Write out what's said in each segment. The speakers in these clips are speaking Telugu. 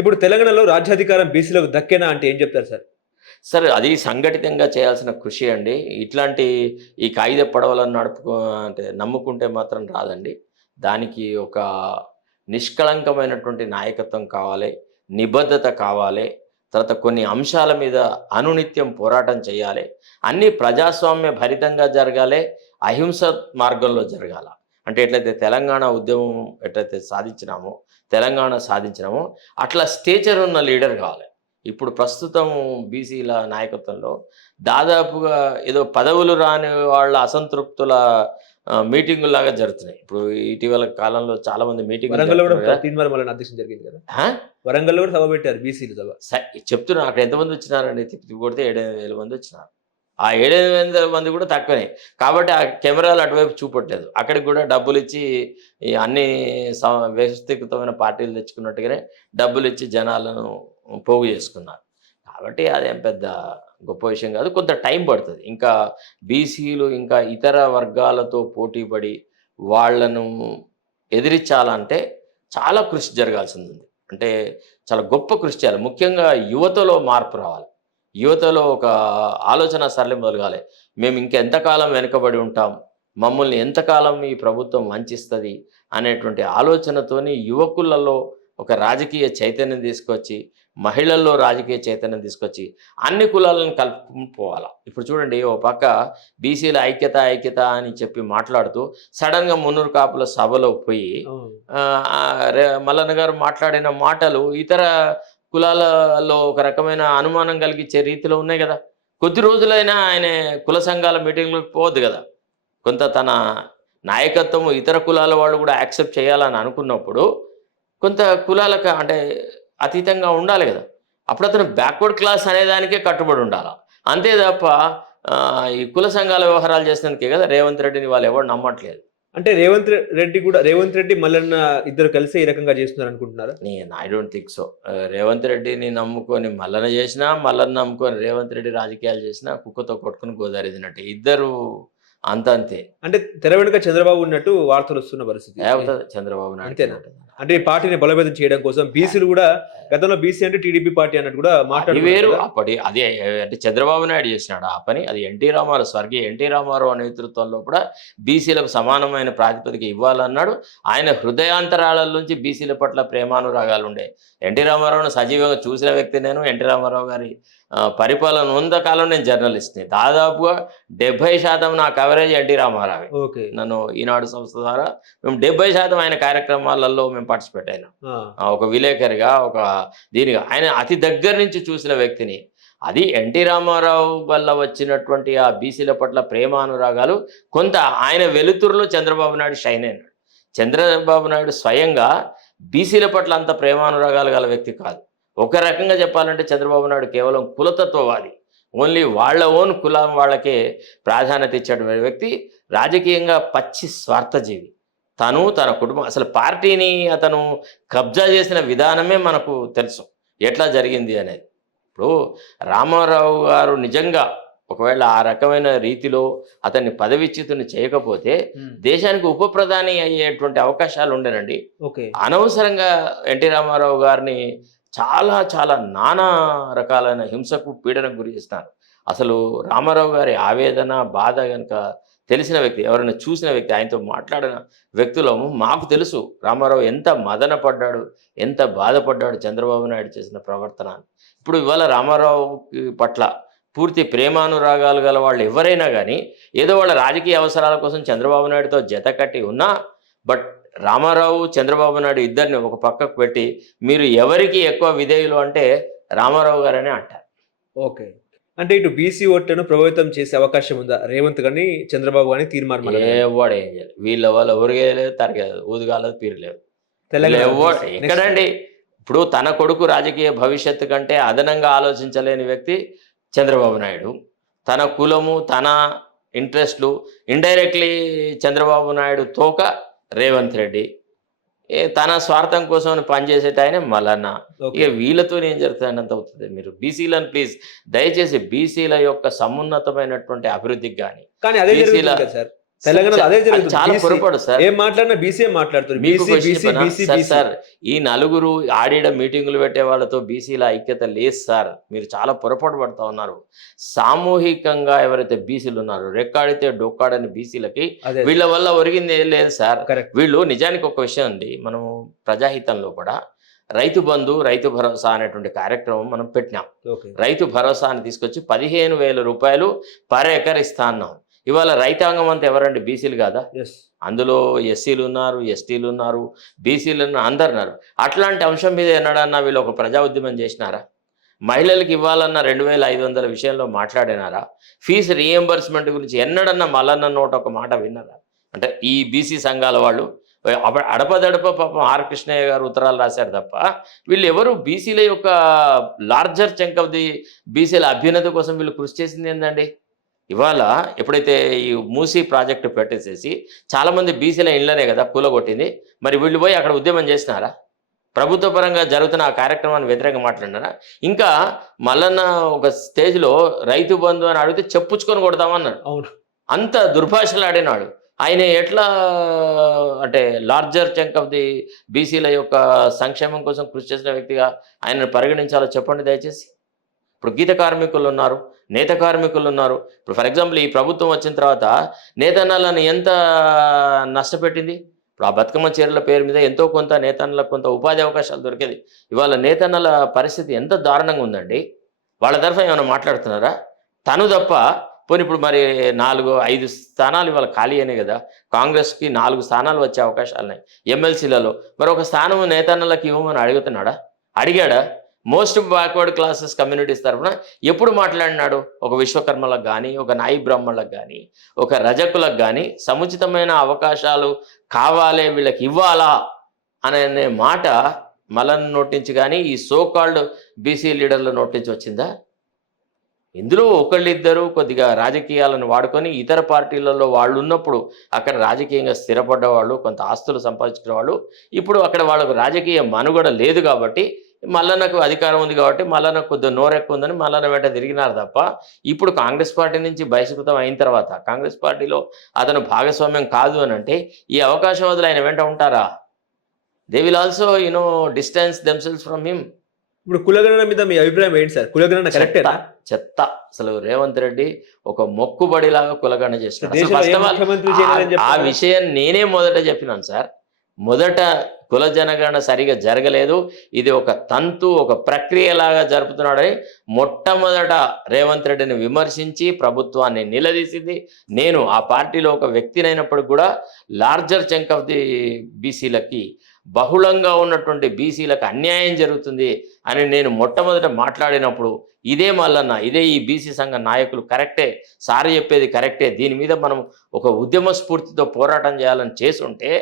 ఇప్పుడు తెలంగాణలో రాజ్యాధికారం బీసీలకు దక్కేనా అంటే ఏం చెప్తారు సార్? సార్ అది సంఘటితంగా చేయాల్సిన కృషి అండి. ఇట్లాంటి ఈ కాగిత పడవలను అంటే నమ్ముకుంటే మాత్రం రాదండి. దానికి ఒక నిష్కళంకమైనటువంటి నాయకత్వం కావాలి. నిబద్ధత కావాలి. తర్వాత కొన్ని అంశాల మీద అనునిత్యం పోరాటం చేయాలి. అన్నీ ప్రజాస్వామ్య భరితంగా జరగాలి. అహింస మార్గంలో జరగాల. అంటే ఎట్లయితే తెలంగాణ ఉద్యమం ఎట్లయితే సాధించినామో, తెలంగాణ సాధించినామో అట్లా స్టేచర్ ఉన్న లీడర్ కావాలి. ఇప్పుడు ప్రస్తుతం బీసీల నాయకత్వంలో దాదాపుగా ఏదో పదవులు రాని వాళ్ళ అసంతృప్తుల మీటింగుల్లాగా జరుగుతున్నాయి. ఇప్పుడు ఇటీవల కాలంలో చాలామంది మీటింగులు వరంగల్‌లో జరుపుతున్నారు కూడా కదా! తీన్మార్ మల్లన్న అధ్యక్షత జరిగింది కదా! ఆ! వరంగల్‌లో కూడా సభ పెట్టారు బీసీల సభ. చెప్తున్నా అక్కడ ఎంతమంది వచ్చినారండి తిప్పి తిప్పి కొడితే 7,000 మంది వచ్చినారు. ఆ 7,000 మంది కూడా తక్కువనే. కాబట్టి ఆ కెమెరాలు అటువైపు చూపట్లేదు. అక్కడికి కూడా డబ్బులిచ్చి ఈ అన్ని వ్యవస్థీకృతమైన పార్టీలు తెచ్చుకున్నట్టుగానే డబ్బులిచ్చి జనాలను పోగు చేసుకున్నారు. కాబట్టి అదేం పెద్ద గొప్ప విషయం కాదు. కొంత టైం పడుతది. ఇంకా బీసీలు ఇంకా ఇతర వర్గాలతో పోటీపడి వాళ్ళను ఎదిరించాలంటే చాలా కృషి జరగాల్సిందుంది. అంటే చాలా గొప్ప కృషి చేయాలి. ముఖ్యంగా యువతలో మార్పు రావాలి. యువతలో ఒక ఆలోచన సరళి మొదలగాలి. మేము ఇంకెంతకాలం వెనుకబడి ఉంటాం, మమ్మల్ని ఎంతకాలం ఈ ప్రభుత్వం వంచిస్తది అనేటువంటి ఆలోచనతోని యువకులలో ఒక రాజకీయ చైతన్యం తీసుకొచ్చి, మహిళల్లో రాజకీయ చైతన్యం తీసుకొచ్చి అన్ని కులాలను కలుపుకొని పోవాల. ఇప్పుడు చూడండి ఓ పక్క బీసీల ఐక్యత, ఐక్యత అని చెప్పి మాట్లాడుతూ సడెన్‌గా మున్నూరు కాపుల సభలో పోయి అవును. మల్లన్న గారు మాట్లాడిన మాటలు ఇతర కులాలలో ఒక రకమైన అనుమానం కలిగించే రీతిలో ఉన్నాయి గదా! కొద్ది రోజులైనా ఆయన కుల సంఘాల మీటింగ్‌లకు పోవద్దు గదా! కొంత తన నాయకత్వం ఇతర కులాల వాళ్ళు గూడా యాక్సెప్ట్ చేయాలని అనుకున్నప్పుడు, కొంత కులాలకు అంటే అతీతంగా ఉండాలి గదా! అప్పుడు అతను బ్యాక్వర్డ్ క్లాస్ అనేదానికే కట్టుబడి ఉండాల. అంతే తప్ప ఈ కుల సంఘాల వ్యవహారాలు చేసినందుకే గదా! రేవంత్ రెడ్డిని వాళ్ళు ఎవరు నమ్మట్లేదు. అంటే రేవంత్ రెడ్డి, మల్లన్న ఇద్దరు కలిసి ఈ రకంగా చేస్తున్నారనుకుంటున్నారా? I don't think so. Revanth రెడ్డిని నమ్ముకొని మల్లన చేసినా, మల్లన్న నమ్ముకొని రేవంత్ రెడ్డి రాజకీయాలు చేసినా కుక్కతో కొట్టుకొని గోదావరి తిన్నట్టే. ఇద్దరు అంతంతే. అంటే తెర వెనుక చంద్రబాబు ఉన్నట్టు వార్తలొస్తున్న పరిస్థితి. అవుతది చంద్రబాబు నాయుడుకి అంతేనా? ఉంటది. అంటే ఈ పార్టీని బలోపేతం చేయడం కోసం బీసీలు కూడా గతంలో బీసీ అంటే టీడీపీ పార్టీ అన్నట్టు కూడా అది మాట్లాడుకున్నారు వేరు. కదా! అప్పటి అదే అంటే చంద్రబాబు నాయుడు చేసినాడు ఆ పని. అది స్వర్గీయ ఎన్టీ రామారావు నేతృత్వంలో కూడా బీసీలకు సమానమైన ప్రాతిపదిక ఇవ్వాలన్నాడు. ఆయన హృదయాంతరాళాల నుంచి బీసీల పట్ల ప్రేమానురాగాలుండే. ఎన్టీ రామారావును సజీవంగా చూసిన వ్యక్తి నేను. ఎన్టీ రామారావు గారి పరిపాలన ఉన్నంత కాలం నేను జర్నలిస్ట్‌ని. దాదాపుగా 70% నా కవరేజ్ ఎన్టీ రామారావే. ఓకే. నన్ను ఈనాడు సంస్థ ద్వారా మేము 70% ఆయన కార్యక్రమాలలో మేము పార్టిసిపేట్ అయినాం. ఆ! ఒక విలేకరిగా, ఒక దీనిగా ఆయన అతి దగ్గర నుంచి చూసిన వ్యక్తిని. అది ఎన్టీ రామారావు వల్ల వచ్చినటువంటి ఆ బీసీల పట్ల ప్రేమానురాగాలు కొంత ఆయన వెలుతురులో చంద్రబాబు నాయుడు షైన్ అయినాడు. చంద్రబాబు నాయుడు స్వయంగా బీసీల పట్ల అంత ప్రేమానురాగాలు గల వ్యక్తి కాదు. ఒక రకంగా చెప్పాలంటే చంద్రబాబు నాయుడు కేవలం కులతత్వవాది. ఓన్లీ వాళ్ళ ఓన్ కులం వాళ్ళకే ప్రాధాన్యత ఇచ్చేటువంటి వ్యక్తి. రాజకీయంగా పచ్చి స్వార్థజీవి. తను, తన కుటుంబం అసలు పార్టీని అతను కబ్జా చేసిన విధానమే మనకు తెలుసు. ఎట్లా జరిగింది అనేది. ఇప్పుడు రామారావు గారు నిజంగా ఒకవేళ ఆ రకమైన రీతిలో అతన్ని పదవిచ్యుతుని చేయకపోతే హ్మ్. దేశానికి ఉప ప్రధాని అయ్యేటువంటి అవకాశాలు ఉండేనండి. ఓకే. అనవసరంగా ఎన్టీ రామారావు గారిని చాలా చాలా నానా రకాలైన హింసకు, పీడనకు గురి చేస్తున్నారు. అసలు రామారావు గారి ఆవేదన, బాధ గనుక తెలిసిన వ్యక్తి, ఎవరైనా చూసిన వ్యక్తి, ఆయనతో మాట్లాడిన వ్యక్తులము మాకు తెలుసు రామారావు ఎంత మదన పడ్డాడు, ఎంత బాధపడ్డాడు చంద్రబాబు నాయుడు చేసిన ప్రవర్తన అని. ఇప్పుడు ఇవాళ రామారావుకి పట్ల పూర్తి ప్రేమానురాగాలు గల వాళ్ళు ఎవరైనా గానీ, ఏదో వాళ్ళ రాజకీయ అవసరాల కోసం చంద్రబాబు నాయుడుతో జతకట్టి ఉన్నా, బట్ రామారావు, చంద్రబాబు నాయుడు ఇద్దరిని ఒక పక్కకు పెట్టి, మీరు ఎవరికి ఎక్కువ విధేయులు అంటే రామారావు గారనే అంటారు. ఓకే. అంటే ఇటు బీసీ ఓట్లను ప్రభావితం చేసే అవకాశం ఉందా? రేవంత్ గాని, చంద్రబాబు గాని, తీర్మార్ మల్లన్న గాని? ఎవడేం చేయలేదు. వీళ్ళ వాళ్ళు ఎవరికి లేదు, తరగలేదు, ఊదుగాలేదు, పీరలేదు. తెలంగాణ నెక్స్ట్ ఎక్కడండి? ఇప్పుడు తన కొడుకు రాజకీయ భవిష్యత్తు కంటే అదనంగా ఆలోచించలేని వ్యక్తి చంద్రబాబు నాయుడు. తన కులము, తన ఇంట్రెస్ట్‌లు ఇండైరెక్ట్‌లీ చంద్రబాబు నాయుడు తోక రేవంత్ రెడ్డి. తన స్వార్థం కోసం పనిచేసేటాయన మల్లన్న. ఓకే. ఇక వీళ్ళతోని ఏం జరుగుతుందంటే అంత అవుతది. మీరు బీసీలను ప్లీజ్ దయచేసి బీసీల యొక్క సమున్నతమైనటువంటి అభివృద్ధికి గాని, కానీ అదే బీసీల జరుగుతుంది కదా సార్. తెలంగాణలో అదే అది జరుగుతుంది. చాలా బీసీ పొరపాటు సార్. ఏం మాట్లాడినా బీసీఏ మాట్లాడుతారు. మీకు బీసీ క్వశ్చన్ బీసీ చెప్పనా బీసీ సార్? బీసీ. సార్ ఈ నలుగురు ఆడిడ మీటింగులు పెట్టే వాళ్ళతో బీసీల ఐక్యత లేదు సార్. మీరు చాలా పొరపాటు పడతా ఉన్నారు. సామూహికంగా ఎవరైతే బీసీలు ఉన్నారో రెక్కాడితే డొక్కాడని బీసీలకి అదే వీళ్ళ వల్ల ఒరిగింది ఏం లేదు సార్. కరెక్ట్. వీళ్ళు నిజానికి ఒక విషయం అండి, మనం ప్రజాహితంలో కూడా రైతు బంధు రైతు భరోసా అనేటువంటి కార్యక్రమం మనం పెట్టినాం. ఓకే. రైతు భరోసాని తీసుకొచ్చి 15,000 రూపాయలు పర్ ఎకర్ ఇస్తా అన్నాం. ఇవాళ రైతాంగం అంతా ఎవరండి? బీసీలు కాదా? ఎస్. అందులో ఎస్సీలు ఉన్నారు, ఎస్టీలు ఉన్నారు, బీసీలు ఉన్నారు, అందరు ఉన్నారు. అట్లాంటి అంశం మీద ఎన్నడన్నా వీళ్ళు ఒక ప్రజా ఉద్యమం చేసినారా? మహిళలకు ఇవ్వాలన్న 2,500 విషయంలో మాట్లాడినారా? ఫీజు రీఎంబర్స్మెంట్ గురించి ఎన్నడన్నా మల్లన్న నోట ఒక మాట విన్నారా? అంటే ఈ బీసీ సంఘాల వాళ్ళు అడపదడప పాపం ఆర్ కృష్ణయ్య గారు ఉత్తరాలు రాశారు తప్ప వీళ్ళు ఎవరు బీసీల యొక్క లార్జర్ చంక్ ఆఫ్ ది బీసీల అభ్యున్నతి కోసం వీళ్ళు కృషి చేసింది ఏంటండి? ఇవాళ ఎప్పుడైతే ఈ మూసీ ప్రాజెక్టు పెట్టేసేసి చాలామంది బీసీల ఇళ్ళనే కదా కూలగొట్టింది, మరి వీళ్ళు పోయి అక్కడ ఉద్యమం చేసినారా? ప్రభుత్వ పరంగా జరుగుతున్న ఆ కార్యక్రమాన్ని వ్యతిరేకంగా మాట్లాడినారా? ఇంకా మల్లన్న ఒక స్టేజ్లో రైతు బంధు అని అడిగితే చెప్పుచ్చుకొని కొడతామన్నాడు. అవును. అంత దుర్భాషలు ఆడినాడు. ఆయన ఎట్లా అంటే లార్జర్ చంక్ ఆఫ్ ది బీసీల యొక్క సంక్షేమం కోసం కృషి చేసిన వ్యక్తిగా ఆయనను పరిగణించాలో చెప్పండి దయచేసి. ఇప్పుడు గీత కార్మికులు ఉన్నారు, నేత కార్మికులు ఉన్నారు. ఇప్పుడు ఫర్ ఎగ్జాంపుల్ ఈ ప్రభుత్వం వచ్చిన తర్వాత నేతన్నలను ఎంత నష్టపెట్టింది? ఇప్పుడు ఆ బతుకమ్మ చీరల పేరు మీద ఎంతో కొంత నేతన్నలకు కొంత ఉపాధి అవకాశాలు దొరికేది. ఇవాళ నేతన్నల పరిస్థితి ఎంత దారుణంగా ఉందండి. వాళ్ళ తరఫున ఏమైనా మాట్లాడుతున్నారా? తను తప్ప పోనీ ఇప్పుడు మరి 4-5 స్థానాలు ఇవాళ ఖాళీ అయినాయి కదా, కాంగ్రెస్కి 4 స్థానాలు వచ్చే అవకాశాలు ఉన్నాయి ఎమ్మెల్సీలలో. మరి ఒక స్థానం నేతన్నలకు ఇవ్వమని అడుగుతున్నాడా? అడిగాడా? మోస్ట్ బ్యాక్వర్డ్ క్లాసెస్ కమ్యూనిటీస్ తరఫున ఎప్పుడు మాట్లాడినాడు? ఒక విశ్వకర్మలకు కానీ, ఒక నాయి బ్రాహ్మణులకు కానీ, ఒక రజకులకు కానీ సముచితమైన అవకాశాలు కావాలి, వీళ్ళకి ఇవ్వాలా అనే మాట మల్లన్న నోటి నుంచి కానీ ఈ సోకాల్డ్ బీసీ లీడర్ల నోటి నుంచి వచ్చిందా? ఇందులో ఒకళ్ళిద్దరు కొద్దిగా రాజకీయాలను వాడుకొని ఇతర పార్టీలలో వాళ్ళు ఉన్నప్పుడు అక్కడ రాజకీయంగా స్థిరపడ్డ వాళ్ళు, కొంత ఆస్తులు సంపాదించుకునే వాళ్ళు, ఇప్పుడు అక్కడ వాళ్ళకు రాజకీయ మనుగడ లేదు కాబట్టి మల్లన్నకు అధికారం ఉంది కాబట్టి మల్లన్నకు కొద్దిగా నోరెక్కు ఉందని మల్లన్న వెంట తిరిగినారు తప్ప ఇప్పుడు కాంగ్రెస్ పార్టీ నుంచి బహిష్కృతం అయిన తర్వాత కాంగ్రెస్ పార్టీలో అతను భాగస్వామ్యం కాదు అని అంటే ఈ అవకాశవాదులు ఆయన వెంట ఉంటారా? They will also distance themselves from him. ఇప్పుడు కులగణన మీద మీ అభిప్రాయం ఏంటి సార్? కులగణన కరెక్టేనా? చెత్త. అసలు రేవంత్ రెడ్డి ఒక మొక్కుబడిలాగా కులగణన చేస్తున్నాడు. అసలు దేశంలో first ఏ of all, ముఖ్యమంత్రి చేయలేదని ఆ చెప్తున్నారు? విషయం నేనే మొదట చెప్పినాను సార్. మొదట కుల జనగణన సరిగా జరగలేదు, ఇది ఒక తంతు, ఒక ప్రక్రియలాగా జరుపుతున్నాడని మొట్టమొదట రేవంత్ రెడ్డిని విమర్శించి ప్రభుత్వాన్ని నిలదీసింది నేను. ఆ పార్టీలో ఒక వ్యక్తినైనప్పుడు కూడా లార్జర్ చంక్ ఆఫ్ ది బీసీలకి, బహుళంగా ఉన్నటువంటి బీసీలకు అన్యాయం జరుగుతుంది అని నేను మొట్టమొదట మాట్లాడినప్పుడు ఇదే మల్లన్న, ఇదే ఈ బీసీ సంఘ నాయకులు కరెక్టే, సార్ చెప్పేది కరెక్టే, దీని మీద మనం ఒక ఉద్యమ స్ఫూర్తితో పోరాటం చేయాలని చేసుంటే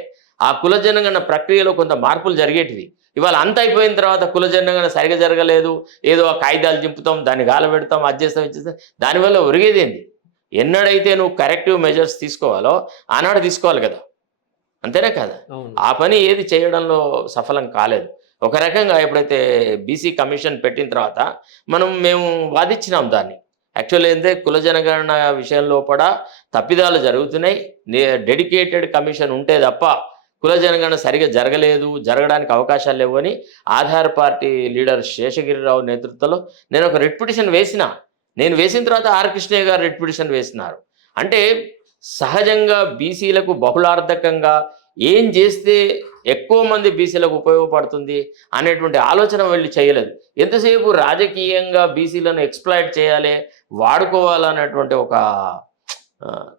ఆ కుల జనగణన ప్రక్రియలో కొంత మార్పులు జరిగేటివి. ఇవాళ అంత అయిపోయిన తర్వాత కుల జనగణన సరిగా జరగలేదు, ఏదో ఆ కాగితాలు చింపుతాం, దాన్ని గాలబెడతాం, అది చేస్తాం, ఇది చేస్తాం, దానివల్ల ఒరిగేదేంది? ఎన్నడైతే నువ్వు కరెక్టివ్ మెజర్స్ తీసుకోవాలో ఆనాడు తీసుకోవాలి కదా, అంతేనే కదా? ఆ పని ఏది చేయడంలో సఫలం కాలేదు. ఒక రకంగా ఎప్పుడైతే బీసీ కమిషన్ పెట్టిన తర్వాత మేము వాదించినాం దాన్ని. యాక్చువల్లీ అయితే కుల జనగణన విషయంలో కూడా తప్పిదాలు జరుగుతున్నాయి, డెడికేటెడ్ కమిషన్ ఉంటే తప్ప కుల జనగణన సరిగా జరగలేదు, జరగడానికి అవకాశాలు లేవు అని ఆధార్ పార్టీ లీడర్ శేషగిరిరావు నేతృత్వంలో నేను ఒక రిట్ పిటిషన్ వేసిన. నేను వేసిన తర్వాత ఆర్ కృష్ణయ్య గారు రిట్ పిటిషన్ వేసినారు. అంటే సహజంగా బీసీలకు బహుళార్థకంగా ఏం చేస్తే ఎక్కువ మంది బీసీలకు ఉపయోగపడుతుంది అనేటువంటి ఆలోచన వెళ్ళి చేయలేదు. ఎంతసేపు రాజకీయంగా బీసీలను ఎక్స్ప్లాయిట్ చేయాలి, వాడుకోవాలనేటువంటి ఒక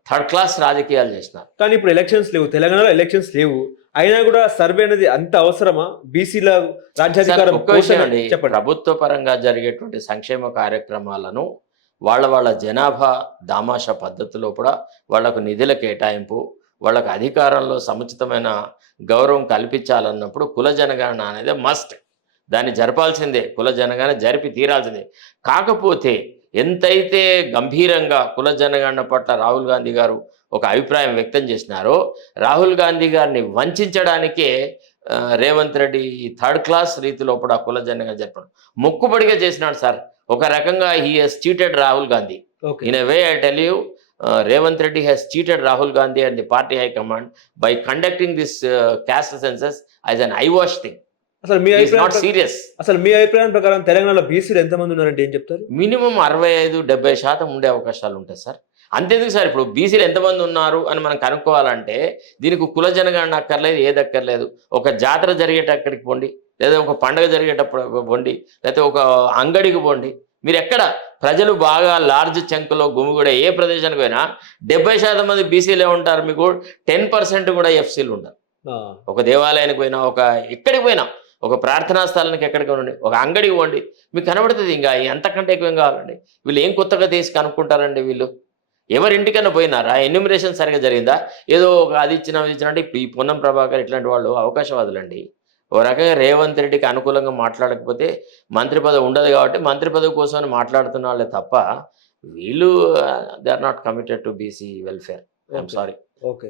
థర్డ్ క్లాస్ రాజకీయాలు చేసినారు. కానీ ఇప్పుడు ఎలక్షన్స్ లేవు, తెలంగాణలో ఎలక్షన్స్ లేవు, అయినా కూడా సర్వే అనేది అంత అవసరమా? బీసీల రాజ్యాధికారం ఒక్క విషయం అండి, చెప్పండి. ప్రభుత్వ పరంగా జరిగేటువంటి సంక్షేమ కార్యక్రమాలను వాళ్ళ జనాభా దామాషా పద్ధతిలో కూడా వాళ్లకు నిధుల కేటాయింపు, వాళ్ళకు అధికారంలో సముచితమైన గౌరవం కల్పించాలన్నప్పుడు కుల జనగణన అనేది మస్ట్, దాన్ని జరపాల్సిందే, కుల జనగణన జరిపి తీరాల్సిందే. కాకపోతే ఎంతైతే గంభీరంగా కుల జనగణన పట్ల రాహుల్ గాంధీ గారు ఒక అభిప్రాయం వ్యక్తం చేసినారో, రాహుల్ గాంధీ గారిని వంచడానికే రేవంత్ రెడ్డి థర్డ్ క్లాస్ రీతిలో కూడా కుల జనగణన జరపడం మొక్కుబడిగా చేసినాడు సార్. ఒక రకంగా he has cheated Rahul Gandhi in a way. I tell you, Revant Reddy has cheated Rahul Gandhi and the party high command by conducting this caste census as an eyewash thing. అసలు మీ He is అభిప్రాయం not serious. అసలు మీ అభిప్రాయం ప్రకారం తెలంగాణలో బీసీలు ఎంతమంది ఉన్నారంటే ఏం చెప్తారు? మినిమం 65-70% ఉండే అవకాశాలు ఉంటాయి సార్. అంతేందుకు సార్, ఇప్పుడు బీసీలు ఎంతమంది ఉన్నారు అని మనం కనుక్కోవాలంటే దీనికి కుల జనగణన అక్కర్లేదు, ఏది అక్కర్లేదు. ఒక జాతర జరిగేటక్కడికి పోండి, లేదా ఒక పండుగ జరిగేటప్పుడు పోండి, లేకపోతే ఒక అంగడికి పోండి. మీరు ఎక్కడ ప్రజలు బాగా లార్జ్ చంక్లో గుమిగూడే ఏ ప్రదేశానికి పోయినా 70% మంది బీసీలే ఉంటారు. మీకు 10% కూడా ఎఫ్సీలు ఉంటారు. ఒక దేవాలయానికి పోయినా, ఒక ఎక్కడికి పోయినా, ఒక ప్రార్థనా స్థలానికి ఎక్కడికి పోండి, ఒక అంగడికి పోండి, మీకు కనబడుతుంది. ఇంకా ఎంతకంటే ఎక్కువ ఏం కావాలండి? వీళ్ళు ఏం కొత్తగా తీసి కనుక్కుంటారండి? వీళ్ళు ఎవరింటికైనా పోయినారా? ఎన్యూమరేషన్ సరిగా జరిగిందా? ఏదో ఒక అది ఇచ్చిన అంటే ఇప్పుడు ఈ పొన్నం ప్రభాకర్ ఇట్లాంటి వాళ్ళు అవకాశవాదులండి. ఓ రకంగా రేవంత్ రెడ్డికి అనుకూలంగా మాట్లాడకపోతే మంత్రి పదవి ఉండదు కాబట్టి మంత్రి పదవి కోసం మాట్లాడుతున్న వాళ్ళే తప్ప వీళ్ళు they are not committed to BC welfare. I'm sorry. Okay.